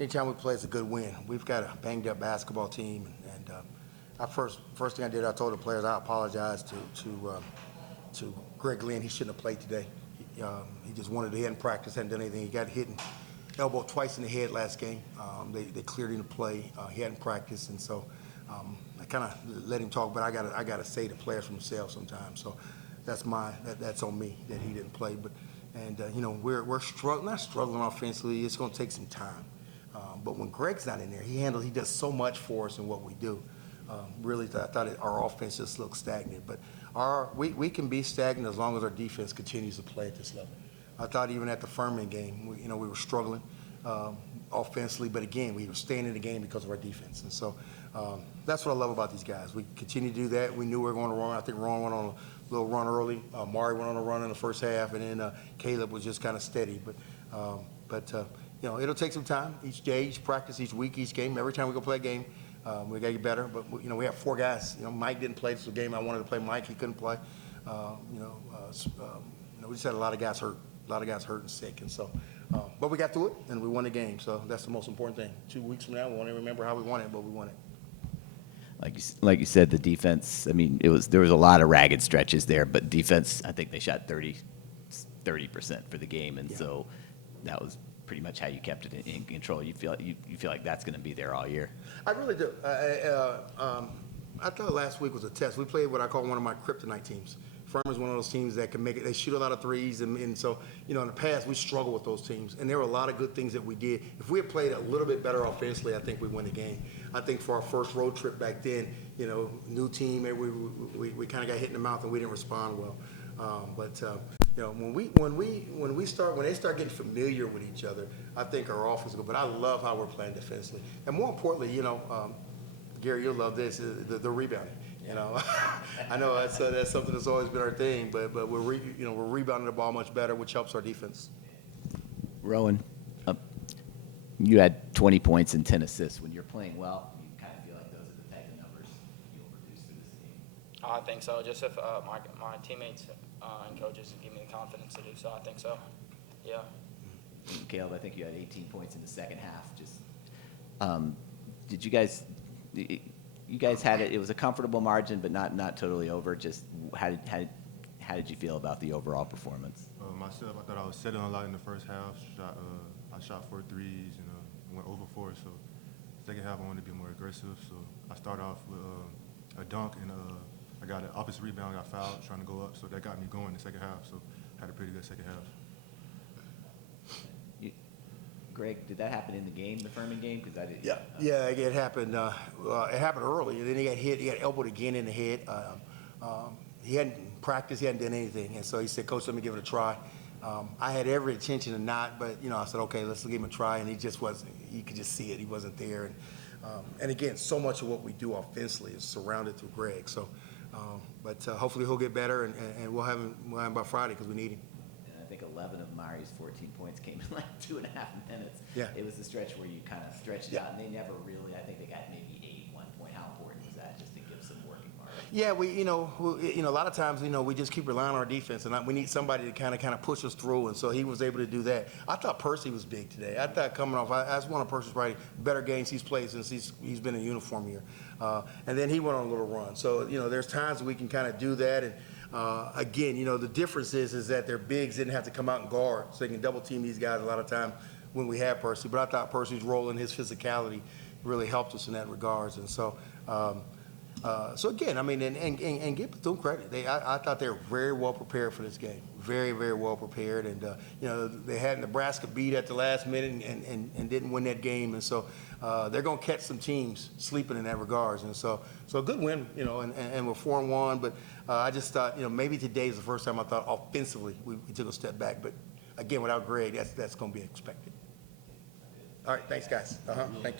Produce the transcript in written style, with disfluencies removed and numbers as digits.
anytime we play, it's a good win. We've got a banged-up basketball team, and first thing I did, I told the players I apologize to Greg Lynn. He shouldn't have played today. He just wanted to hit in practice, hadn't done anything. He got hit and elbow twice in the head last game. They cleared him to play. He hadn't practiced, and so I kind of let him talk. But I gotta say the players for themselves sometimes. So that's on me that he didn't play. But we're not struggling offensively. It's going to take some time. But when Greg's not in there, he does so much for us in what we do. Really, I thought our offense just looked stagnant. But we can be stagnant as long as our defense continues to play at this level. I thought even at the Furman game, we were struggling offensively, but again, we were staying in the game because of our defense. And so that's what I love about these guys. We continue to do that. We knew we were going to run. I think Rowan went on a little run early. Mari went on a run in the first half, and then Kaleb was just kind of steady. But it'll take some time. Each day, each practice, each week, each game. Every time we go play a game, we got to get better. But we have 4 guys. Mike didn't play. This was a game I wanted to play Mike. He couldn't play. We just had a lot of guys hurt. A lot of guys hurt and sick, and so, but we got through it and we won the game. So that's the most important thing. 2 weeks from now, we won't even remember how we won it, but we won it. Like you said, the defense. I mean, there was a lot of ragged stretches there, but defense. I think they shot 30% for the game, and so that was pretty much how you kept it in control. You feel like that's going to be there all year. I really do. I thought last week was a test. We played what I call one of my kryptonite teams. Furman's one of those teams that can make it. They shoot a lot of threes, and so in the past we struggled with those teams. And there were a lot of good things that we did. If we had played a little bit better offensively, I think we win the game. I think for our first road trip back then, new team, we kind of got hit in the mouth and we didn't respond well. When they start getting familiar with each other, I think our offense will go. But I love how we're playing defensively, and more importantly, Gary, you'll love this, the rebounding. I know that's something that's always been our thing, but we're rebounding the ball much better, which helps our defense. Rowan, you had 20 points and 10 assists. When you're playing well, you kind of feel like those are the type of numbers you'll produce through this game. I think so. Just if my teammates and coaches give me the confidence to do so, I think so. Yeah. Kaleb, I think you had 18 points in the second half. Just did you guys? You guys had it. It was a comfortable margin, but not totally over. Just how did you feel about the overall performance? Myself, I thought I was settling a lot in the first half. I shot 4 threes and went over 4. So second half, I wanted to be more aggressive. So I started off with a dunk, and I got an opposite rebound, got fouled, trying to go up. So that got me going in the second half. So I had a pretty good second half. Greg, did that happen in the game, the Furman game? Because I didn't. Yeah, it happened. It happened early, and then he got hit. He got elbowed again in the head. He hadn't practiced. He hadn't done anything, and so he said, "Coach, let me give it a try." I had every intention to not, but I said, "Okay, let's give him a try." And he just wasn't. You could just see it. He wasn't there. And again, so much of what we do offensively is surrounded through Greg. So, but hopefully he'll get better, and we'll have him by Friday because we need him. I think 11 of Mari's 14 points came in like 2.5 minutes. Yeah. It was the stretch where you kind of stretched out, and they never really. I think they got maybe 81 point. How important was that, just to give some working margin? Yeah, a lot of times, we just keep relying on our defense, and we need somebody to kind of push us through, and so he was able to do that. I thought Percy was big today. I thought coming off, that's one of Percy's better games he's played since he's been in uniform here, and then he went on a little run. So there's times we can kind of do that, and again, the difference is that their bigs didn't have to come out and guard, so they can double team these guys a lot of time when we had Percy. But I thought Percy's role and his physicality really helped us in that regards, and so. So again, and give Bethune credit. I thought they were very well prepared for this game. Very, very well prepared. And they had Nebraska beat at the last minute and didn't win that game. And so they're going to catch some teams sleeping in that regards. And so a good win. And we're 4-1. But I just thought maybe today's the first time I thought offensively we took a step back. But again, without Greg, that's going to be expected. All right, thanks guys. Thank you.